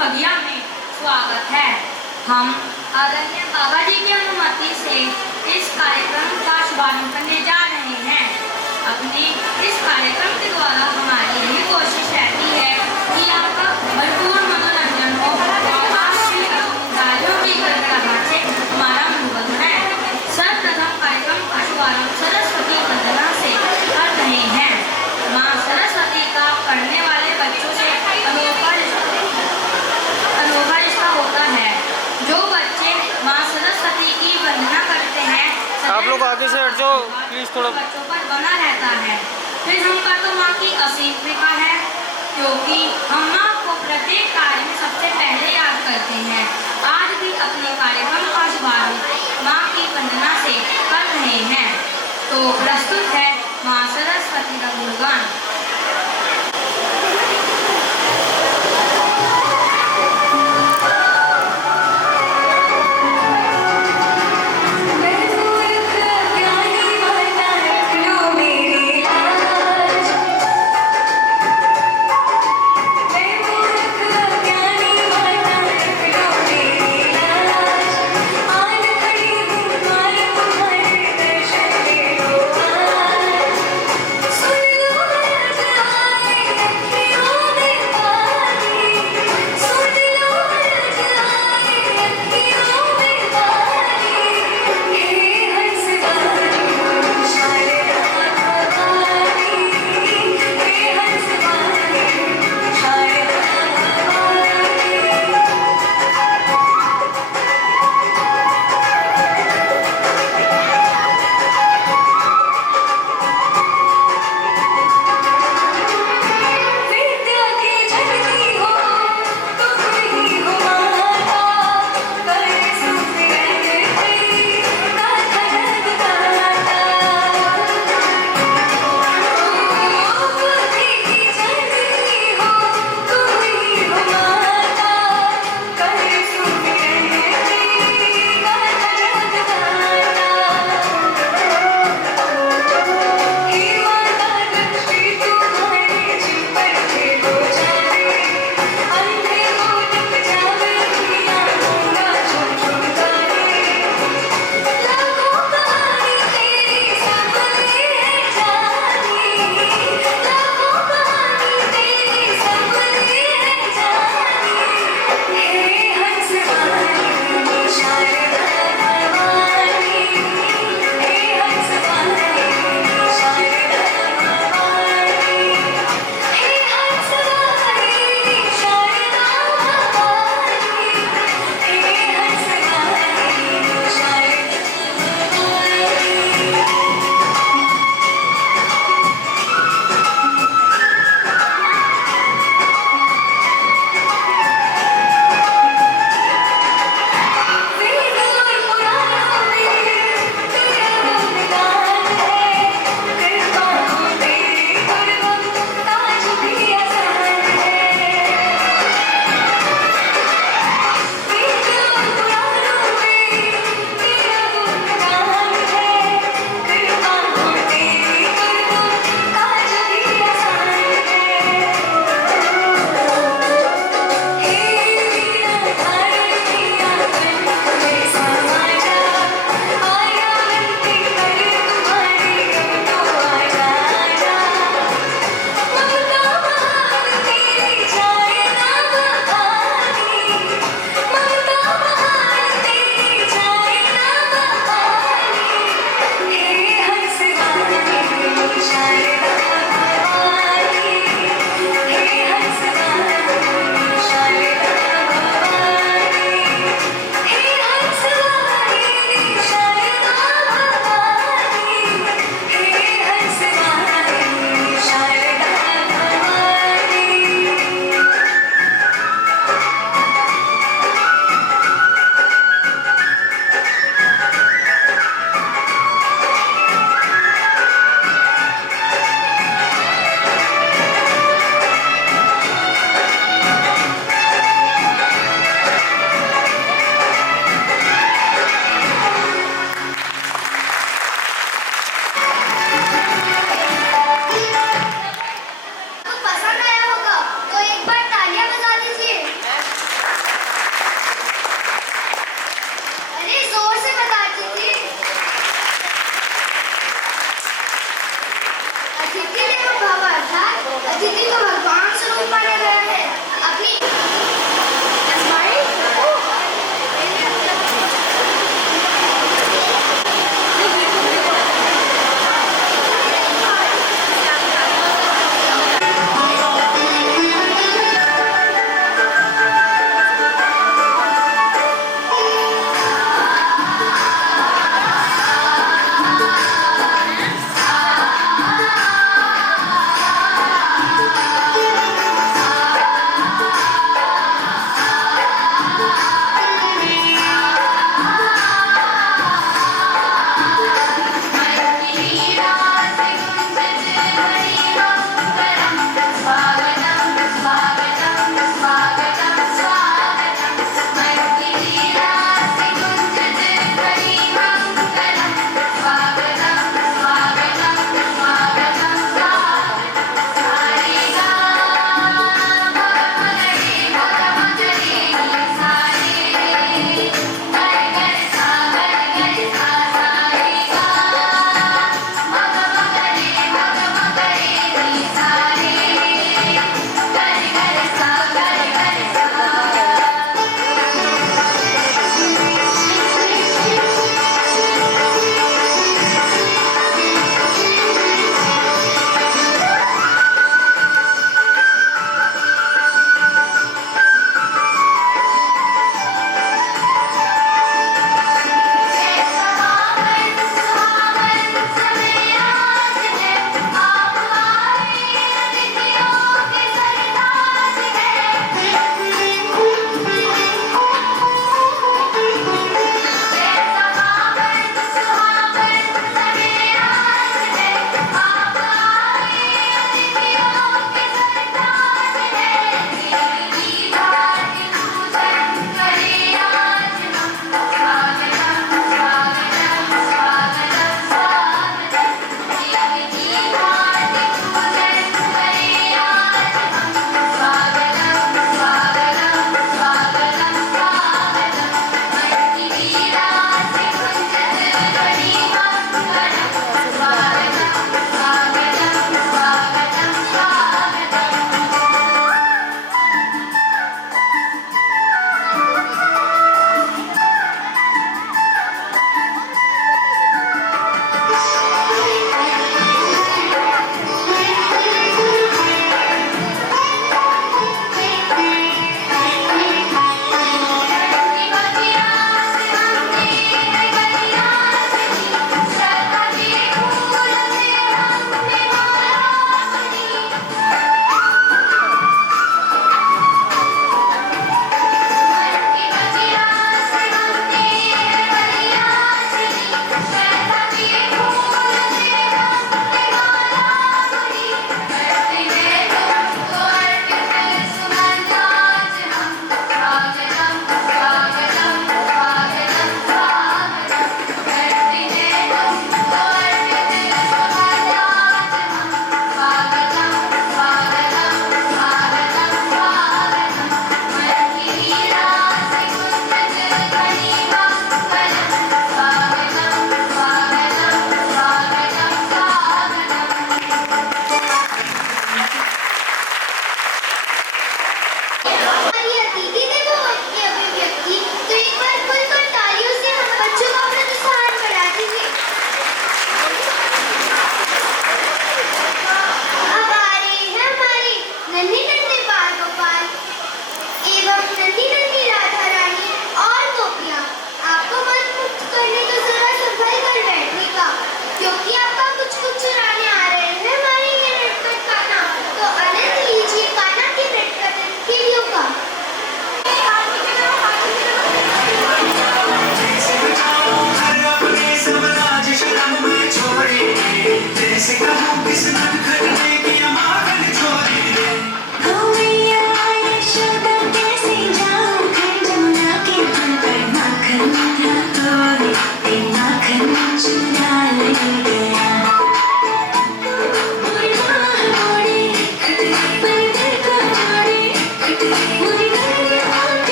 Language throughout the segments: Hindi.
बगिया में स्वागत है। हम आदरणीय बाबा जी की अनुमति से इस कार्यक्रम का शुभारंभ करने जा रहे हैं। अपने इस कार्यक्रम के द्वारा हमारी यही कोशिश रहती है कि आपका भरपूर मनोरंजन हो और आपकी कार्यों की गड़गड़ाहट से हमारा अनुभव है। सर्वप्रथम कार्यक्रम का शुभारंभ सरस्वती वंदना से कर रहे हैं। माँ सरस्वती का पढ़ने वाले बच्चों से अनोखा रिश्ता होता है। जो बच्चे माँ सरस्वती की वंदना करते हैं, आप लोग आगे से हट जाओ प्लीज थोड़ा। बच्चों पर बना रहता है। फिर हम पर तो माँ की असीम कृपा है, क्योंकि हम माँ को प्रत्येक कार्य में सबसे पहले याद करते हैं। आज भी अपने कार्यक्रम का शुभारंभ माँ की वंदना से कर रहे हैं। तो प्रस्तुत है माँ सरस्वती का गुणगान।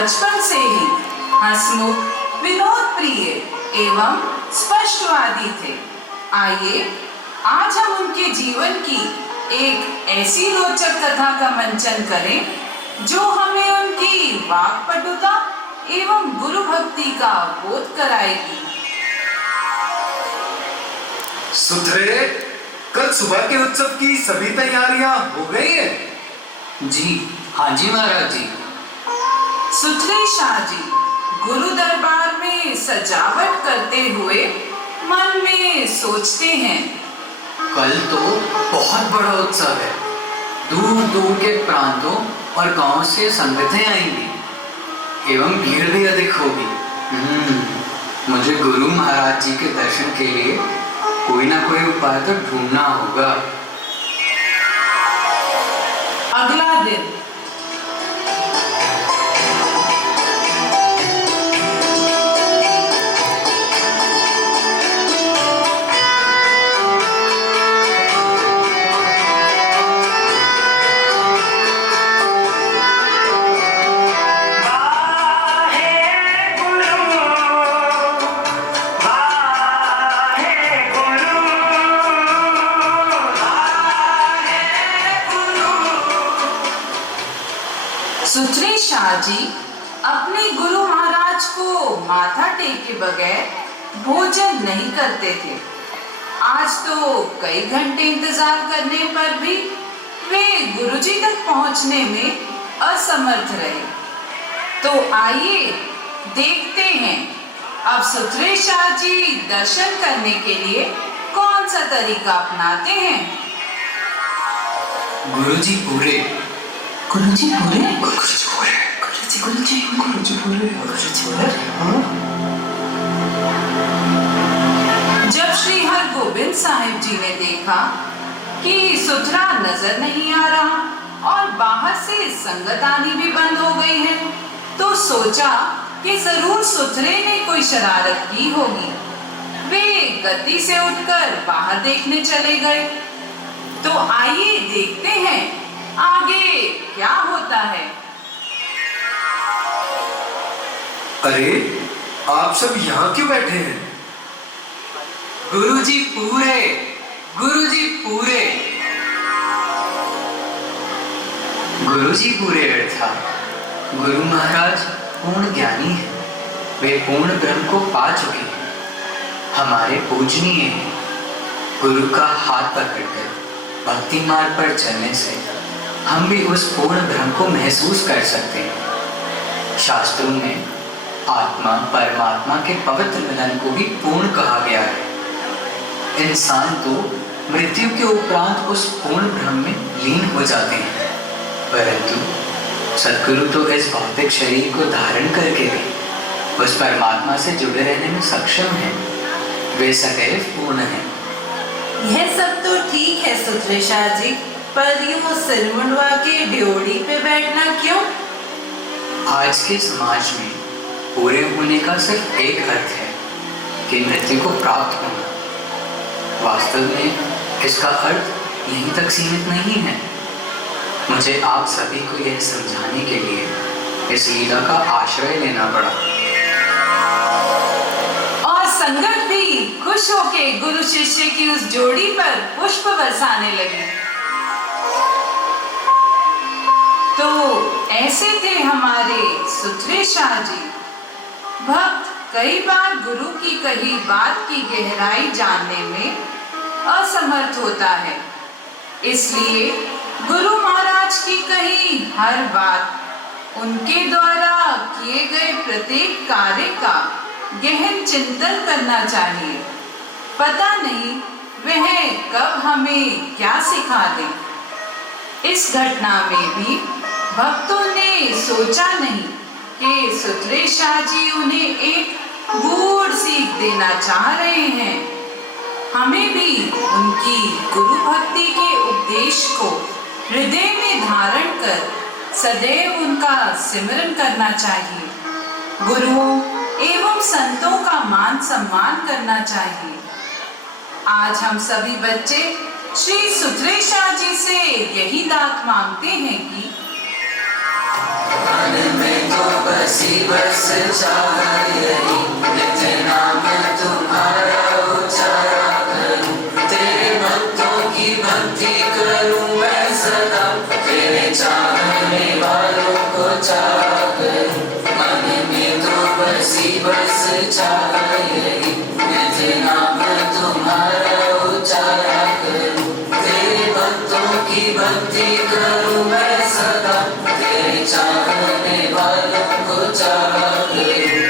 बचपन से ही हंसमुख, विनोद प्रिय एवं स्पष्टवादी थे। आइए आज हम उनके जीवन की एक ऐसी रोचक कथा का मंचन करें जो हमें उनकी वाक्पटुता एवं गुरु भक्ति का बोध कराएगी। सुथरे, कल सुबह के उत्सव की सभी तैयारियां हो गई है? जी हाँ जी महाराज जी। सुथरे शाह जी गुरु दरबार में सजावट करते हुए मन में सोचते हैं, कल तो बहुत बड़ा उत्सव है। दूर दूर के प्रांतों और गांवों से संगतें आएंगी एवं भीड़ भी अधिक होगी। मुझे गुरु महाराज जी के दर्शन के लिए कोई ना कोई उपाय तो ढूंढना होगा। अगला दिन सुथरे शाह जी अपने गुरु महाराज को माथा टेके बगैर भोजन नहीं करते थे। आज तो कई घंटे इंतजार करने पर भी वे गुरुजी तक पहुंचने में असमर्थ रहे। तो आइए देखते हैं अब सुथरे शाह जी दर्शन करने के लिए कौन सा तरीका अपनाते हैं। गुरुजी पूरे गुरुजी पूरे जब श्री हरगोबिंद साहिब जी ने देखा कि सुथरा नजर नहीं आ रहा और बाहर से संगत आनी भी बंद हो गई है, तो सोचा कि जरूर सुथरे ने कोई शरारत की होगी। वे गद्दी से उठकर बाहर देखने चले गए। तो आइए देखते हैं आगे क्या होता है। अरे, आप सब यहाँ क्यों बैठे हैं? गुरुजी पूरे, गुरुजी पूरे, गुरुजी पूरे अर्थात गुरु महाराज पूर्ण ज्ञानी है। वे पूर्ण ब्रह्म को पा चुके हैं। हमारे पूजनीय हैं। गुरु का हाथ पकड़कर भक्ति मार्ग पर चलने से हम भी उस पूर्ण ब्रह्म को महसूस कर सकते हैं। शास्त्रों में आत्मा परमात्मा के पवित्र मिलन को भी पूर्ण कहा गया है। इंसान तो मृत्यु के उपरांत उस पूर्ण ब्रह्म में लीन हो जाते हैं, परंतु सद्गुरु तो इस भौतिक शरीर को धारण करके भी उस परमात्मा से जुड़े रहने में सक्षम हैं। वे सदैव पूर्ण हैं। यह सब तो ठीक है सुथरे शाह जी, पर यूं सिर मुंडवा के ड्योढ़ी पे बैठना क्यों? आज के समाज में पूरे होने का सिर्फ एक अर्थ है कि मृत्यु को प्राप्त होना। वास्तव में इसका अर्थ यहीं तक सीमित नहीं है। मुझे आप सभी को यह समझाने के लिए इस लीला का आश्रय लेना पड़ा। और संगत भी खुश होके गुरु शिष्य की उस जोड़ी पर पुष्प बरसाने लगी। तो ऐसे थे हमारे सुथरे शाह जी। भक्त कई बार गुरु की कही बात की गहराई जानने में असमर्थ होता है, इसलिए गुरु महाराज की कही हर बात, उनके द्वारा किए गए प्रत्येक कार्य का गहन चिंतन करना चाहिए। पता नहीं वह कब हमें क्या सिखा दे। इस घटना में भी भक्तों ने सोचा नहीं कि सुथरे शाह जी उन्हें एक गूढ़ सीख देना चाह रहे हैं। हमें भी उनकी गुरु भक्ति के उपदेश को हृदय में धारण कर सदैव उनका सिमरन करना चाहिए। गुरुओं एवं संतों का मान सम्मान करना चाहिए। आज हम सभी बच्चे श्री सुथरे शाह जी से यही दात मांगते हैं कि तो बसी बस चाह यही, नित्य नाम तुम्हारा उचारा करूं, तेरे भक्तों की भक्ति करूं मैं सदा, तेरे चाहने वालों को चाह करूं, मन में तो बसी बस चाह यही, नित्य नाम तुम्हारा उचारा करूं, तेरे भक्तों की भक्ति करूं मैं सदा, तेरे चाहने वालों को चाह करूं।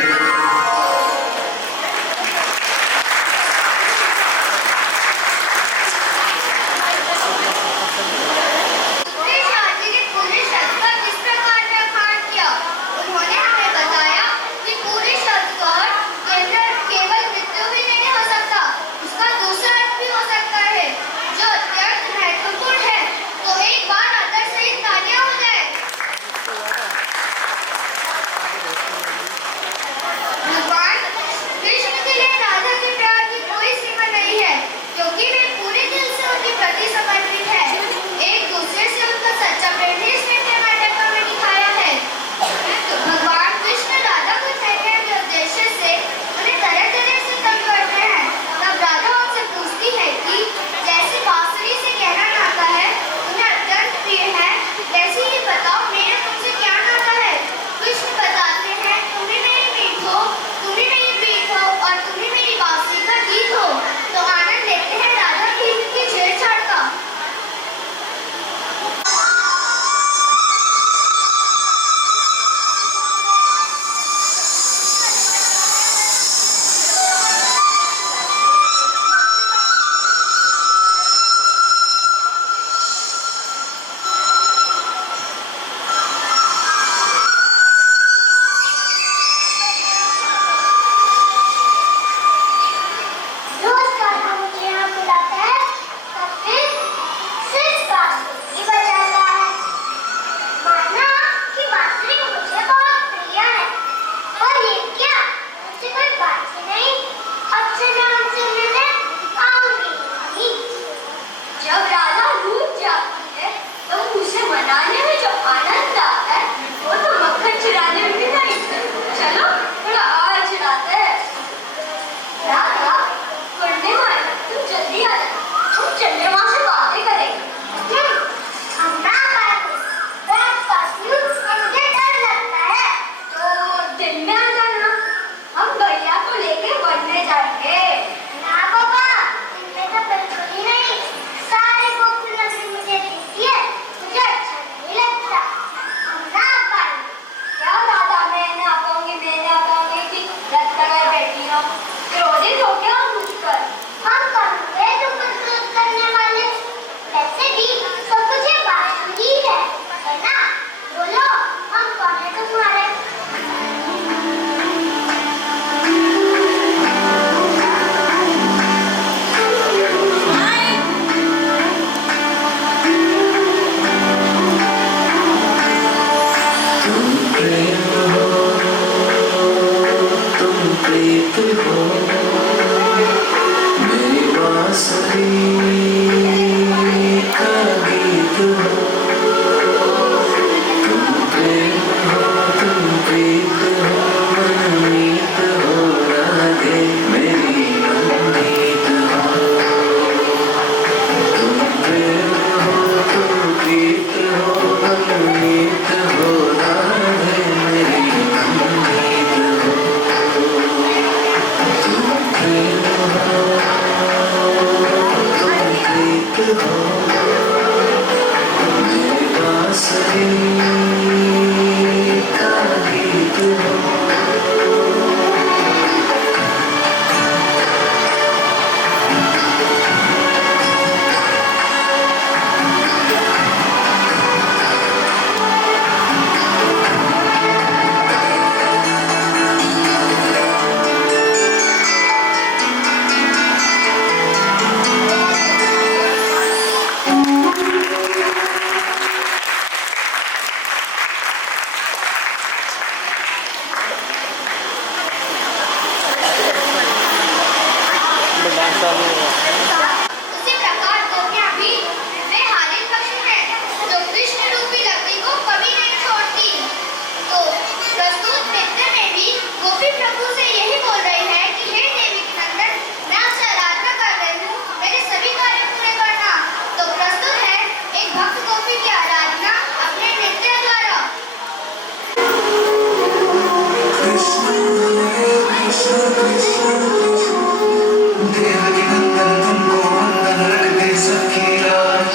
देवकी नंदन तुमको वंदन रखते सबकी लाज,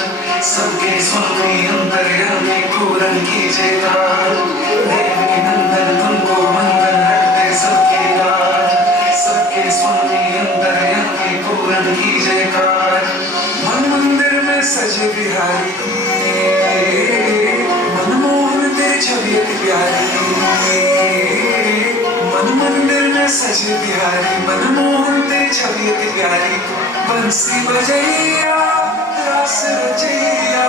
सबके स्वामी अंतर्यामी पूरन कीजिए काज। देवकी नंदन तुमको वंदन रखते सबकी लाज, सबके स्वामी अंतर्यामी पूरन कीजिए काज। मन मंदिर में सजे बिहारी, मनमोहन तेरी छवि अति प्यारी। मन मंदिर में सजे बिहारी, मनमोहन तेरी छवि अति प्यारी। बंसी बजैया रास रचैया,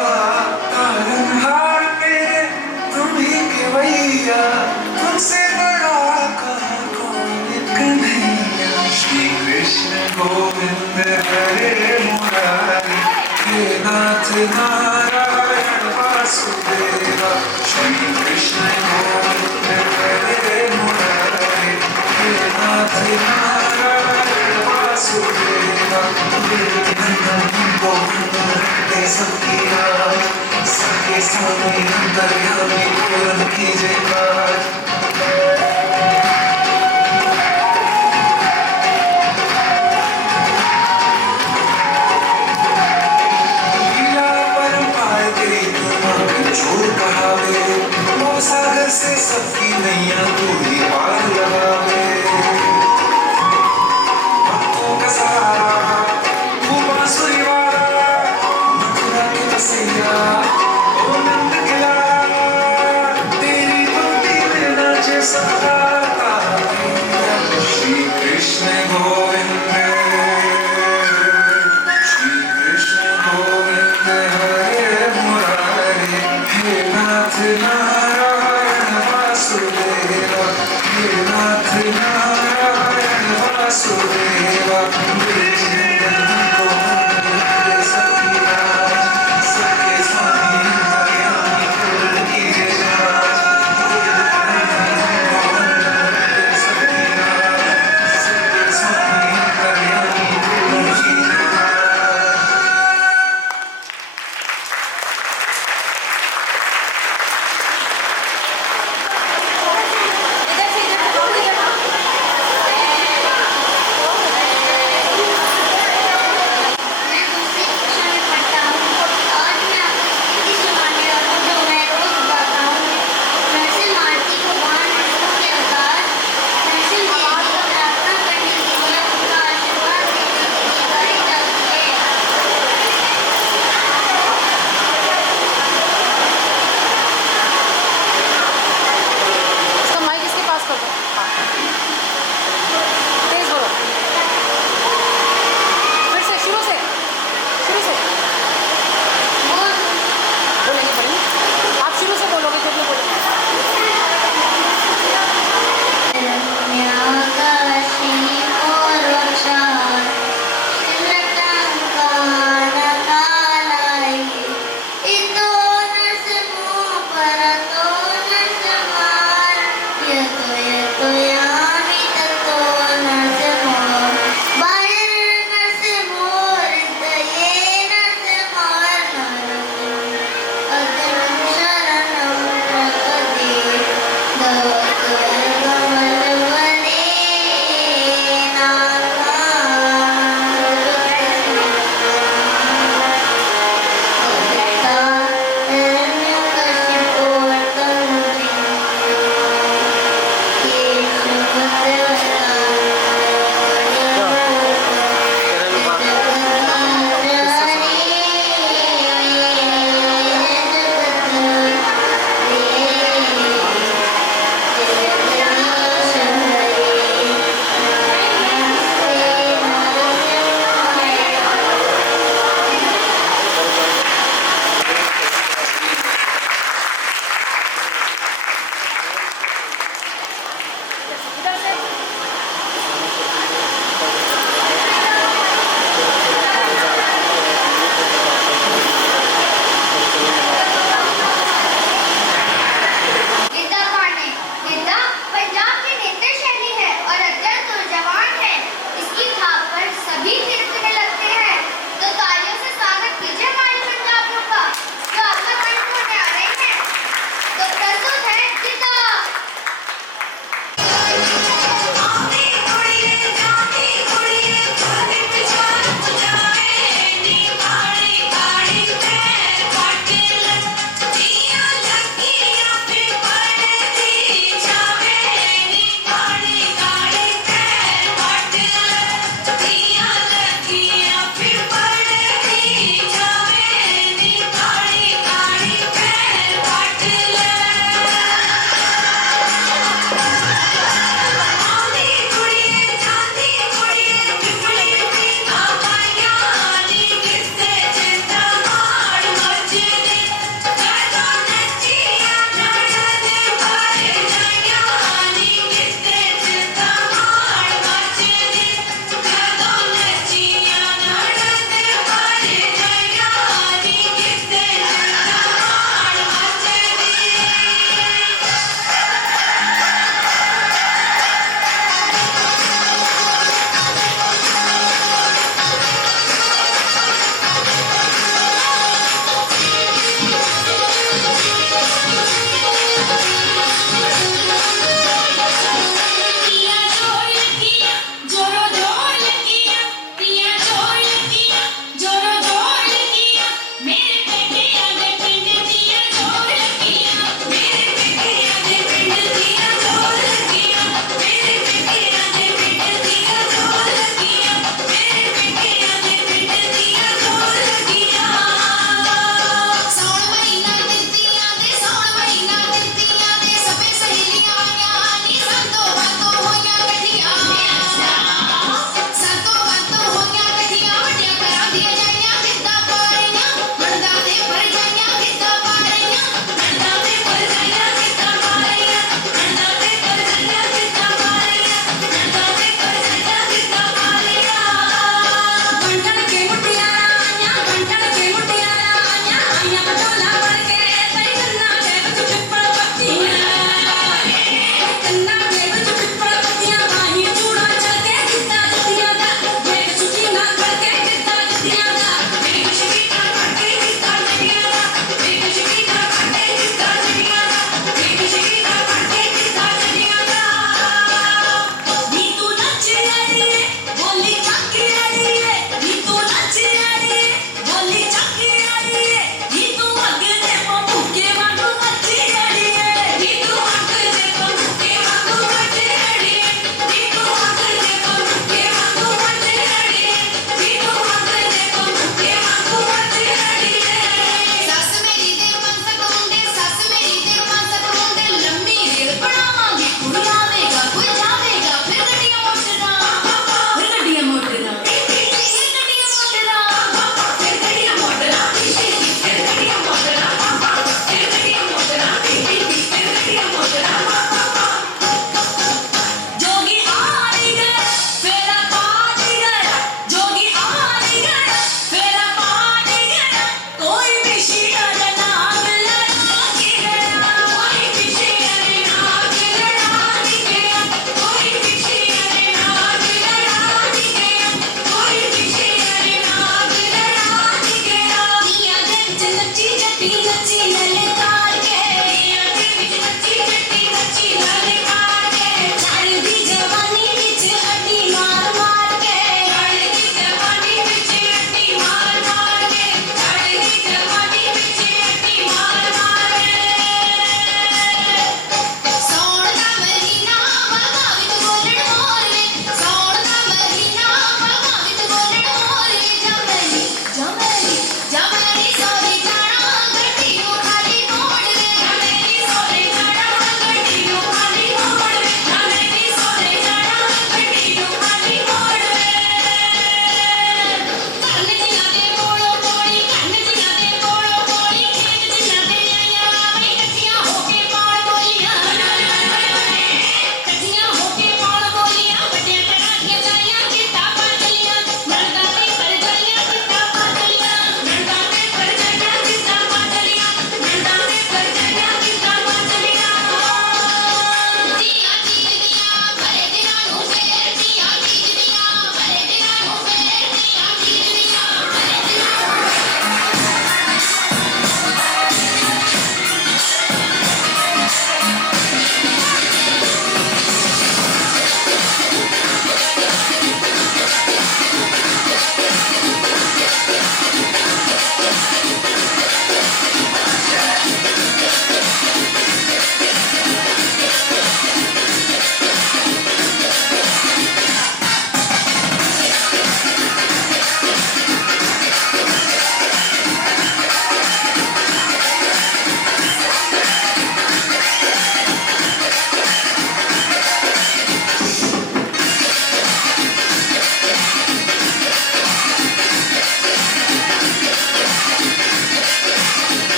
तारनहार मेरे तुम ही केवैया। तुमसे बड़ा कहाँ कौन कन्हैया। श्री कृष्ण गोविंद हरे मुरारी, हे नाथ नारायण वासुदेवा। श्री कृष्ण गोविंद हरे मुरारी, हे नाथ नारायण वासुदेवा। देवकी नंदन तुमको वंदन रखते सबकी लाज, सबके स्वामी अंतर्यामी पूरन कीजिए काज। लीला परम्पार तेरी तुम छोड़ कहावे, वो सागर से सबकी नैया तू ही पार लगावे। भक्तों का सहारा तू बांसुरी वाला, मथुरा के बसैया ओ नंद के लाला। तेरी भक्ति में ना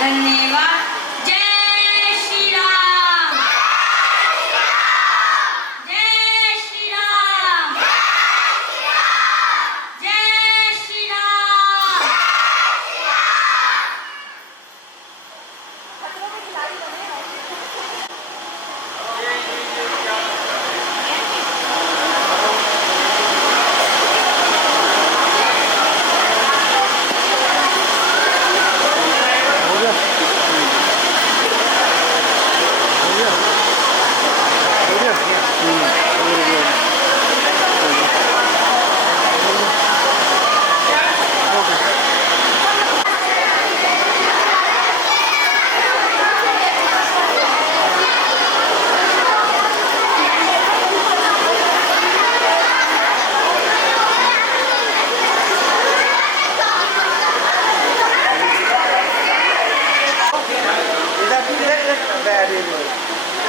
धन्यवाद। जय श्री राम। जय श्री राम। जय श्री राम।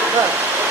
इधर बैठ